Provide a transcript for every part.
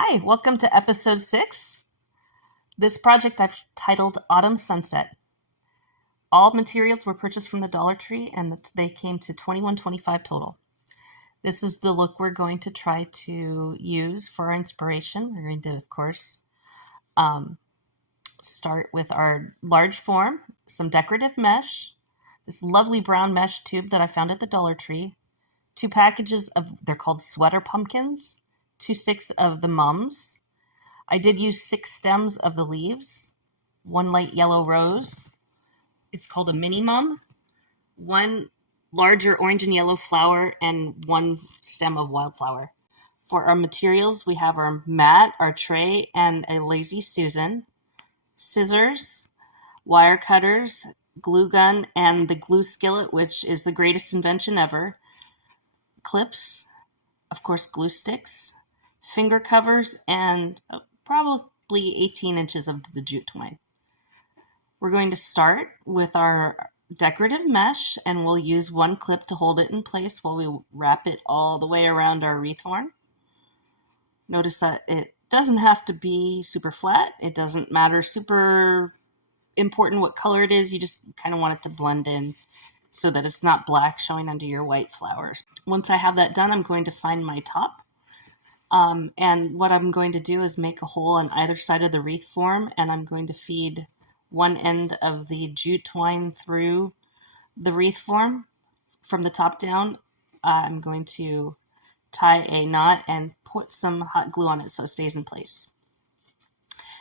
Hi, welcome to episode 6. This project I've titled Autumn Sunset. All materials were purchased from the Dollar Tree and they came to $21.25 total. This is the look we're going to try to use for our inspiration. We're going to, of course, start with our large form, some decorative mesh, this lovely brown mesh tube that I found at the Dollar Tree, 2 packages of, they're called sweater pumpkins, 2 sticks of the mums. I did use 6 stems of the leaves, 1 light yellow rose. It's called a mini mum, 1 larger orange and yellow flower, and 1 stem of wildflower. For our materials, we have our mat, our tray, and a Lazy Susan, scissors, wire cutters, glue gun, and the glue skillet, which is the greatest invention ever, clips, of course, glue sticks, finger covers, and probably 18 inches of the jute twine. We're going to start with our decorative mesh, and we'll use 1 clip to hold it in place while we wrap it all the way around our wreath horn. Notice that it doesn't have to be super flat. It doesn't matter super important what color it is. You just kind of want it to blend in so that it's not black showing under your white flowers. Once I have that done, I'm going to find my top. And what I'm going to do is make a hole on either side of the wreath form, and I'm going to feed one end of the jute twine through the wreath form from the top down. I'm going to tie a knot and put some hot glue on it so it stays in place.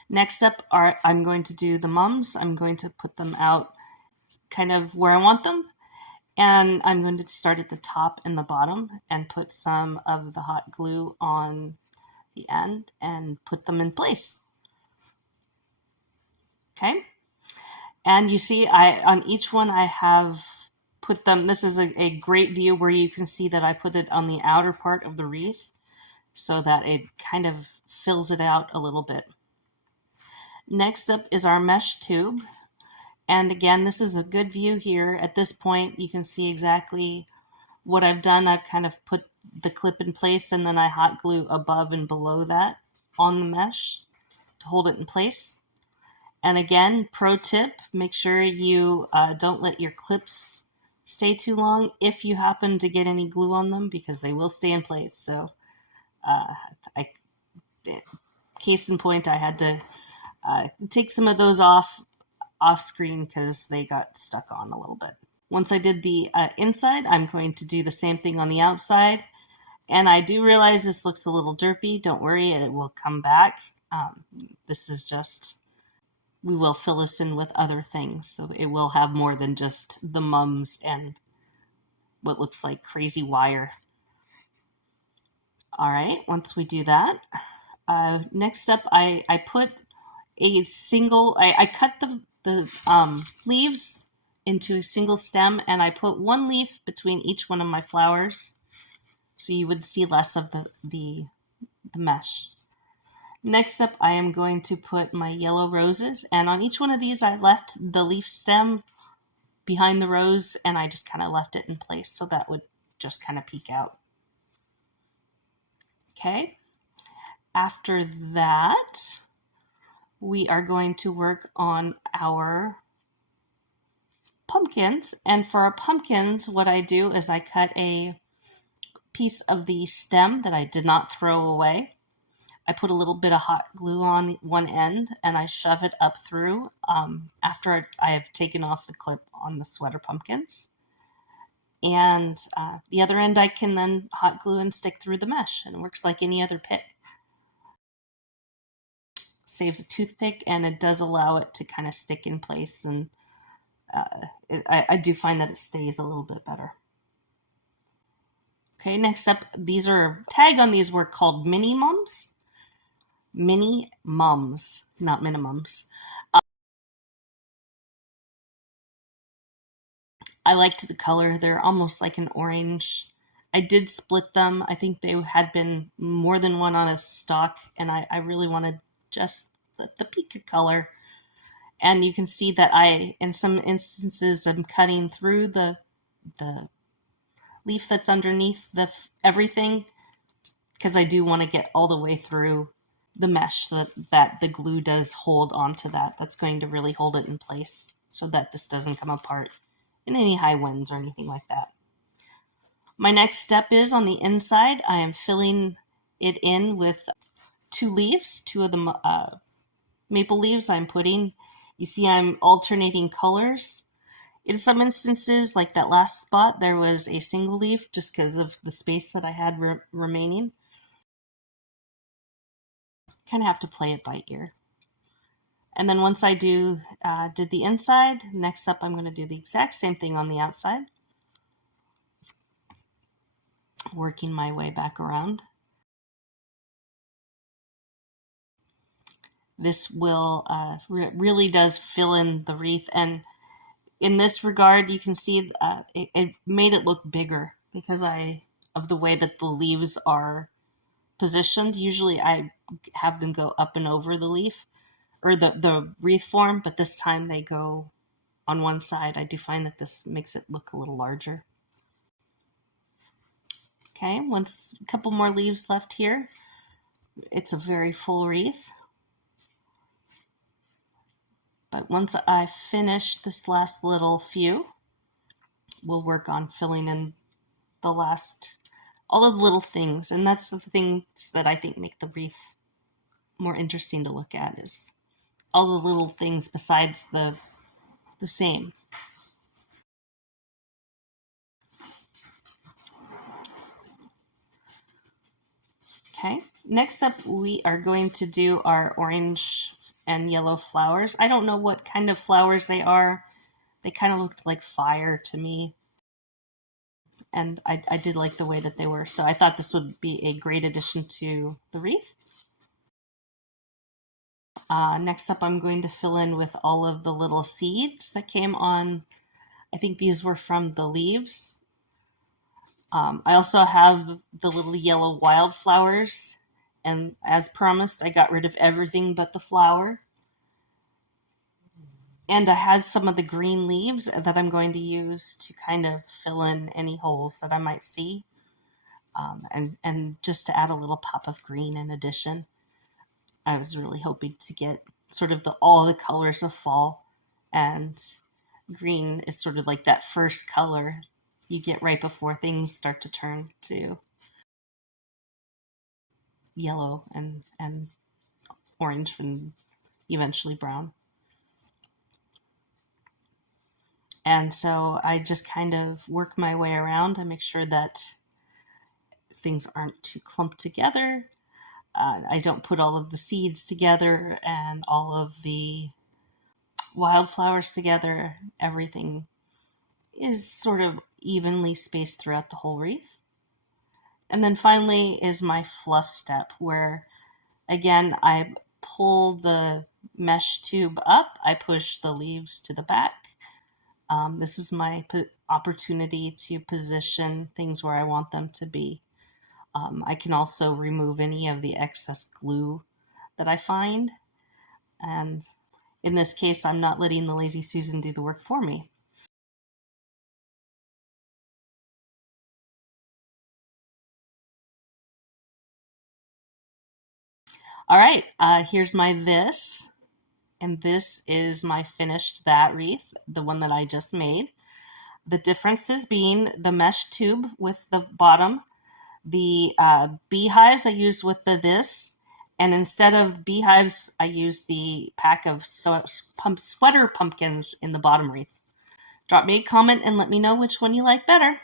Next up, I'm going to do the mums. I'm going to put them out kind of where I want them. And I'm going to start at the top and the bottom and put some of the hot glue on the end and put them in place. Okay. And you see, on each one I have put them, this is a great view where you can see that I put it on the outer part of the wreath so that it kind of fills it out a little bit. Next up is our mesh tube. And again, this is a good view here. At this point, you can see exactly what I've done. I've kind of put the clip in place, and then I hot glue above and below that on the mesh to hold it in place. And again, pro tip, make sure you don't let your clips stay too long if you happen to get any glue on them, because they will stay in place. So case in point, I had to take some of those off screen because they got stuck on a little bit. Once I did the inside, I'm going to do the same thing on the outside. And I do realize this looks a little derpy. Don't worry, it will come back. This is just, we will fill this in with other things. So it will have more than just the mums and what looks like crazy wire. All right, once we do that, next up, I put a single, I cut the leaves into a single stem, and I put 1 leaf between each one of my flowers so you would see less of the mesh. Next up, I am going to put my yellow roses, and on each one of these I left the leaf stem behind the rose, and I just kind of left it in place so that would just kind of peek out. Okay, after that, we are going to work on our pumpkins. And for our pumpkins, what I do is I cut a piece of the stem that I did not throw away. I put a little bit of hot glue on one end and I shove it up through after I have taken off the clip on the sweater pumpkins. And the other end I can then hot glue and stick through the mesh, and it works like any other pick. Saves a toothpick, and it does allow it to kind of stick in place, and I do find that it stays a little bit better. Okay, next up, these are, tag on these were called mini mums. Mini mums, not minimums. I liked the color. They're almost like an orange. I did split them. I think they had been more than one on a stalk, and I really wanted just the peak color. And you can see that in some instances, I'm cutting through the leaf that's underneath everything, because I do want to get all the way through the mesh so that the glue does hold onto that. That's going to really hold it in place so that this doesn't come apart in any high winds or anything like that. My next step is on the inside, I am filling it in with 2 leaves, 2 of the maple leaves I'm putting. You see I'm alternating colors. In some instances, like that last spot, there was a single leaf just because of the space that I had remaining. Kind of have to play it by ear. And then once I did the inside, next up I'm going to do the exact same thing on the outside. Working my way back around. This will really does fill in the wreath, and in this regard you can see it made it look bigger because of the way that the leaves are positioned. Usually I have them go up and over the leaf or the wreath form, but this time they go on one side. I do find that this makes it look a little larger. Okay, once a couple more leaves left here. It's a very full wreath. But once I finish this last little few, we'll work on filling in the last, all of the little things. And that's the things that I think make the wreath more interesting to look at, is all the little things besides the same. Okay, next up we are going to do our orange and yellow flowers. I don't know what kind of flowers they are. They kind of looked like fire to me. And I did like the way that they were. So I thought this would be a great addition to the wreath. Next up, I'm going to fill in with all of the little seeds that came on. I think these were from the leaves. I also have the little yellow wildflowers. And as promised, I got rid of everything but the flower. And I had some of the green leaves that I'm going to use to kind of fill in any holes that I might see. And just to add a little pop of green in addition. I was really hoping to get sort of all the colors of fall, and green is sort of like that first color you get right before things start to turn to yellow and orange and eventually brown. And so I just kind of work my way around. I make sure that things aren't too clumped together. I don't put all of the seeds together and all of the wildflowers together. Everything is sort of evenly spaced throughout the whole wreath. And then finally is my fluff step, where again I pull the mesh tube up, I push the leaves to the back. This is my opportunity to position things where I want them to be. I can also remove any of the excess glue that I find. And in this case, I'm not letting the Lazy Susan do the work for me. All right, here's my this. And this is my finished that wreath, the one that I just made. The differences being the mesh tube with the bottom, the beehives I used with the this, and instead of beehives, I used the pack of sweater pumpkins in the bottom wreath. Drop me a comment and let me know which one you like better.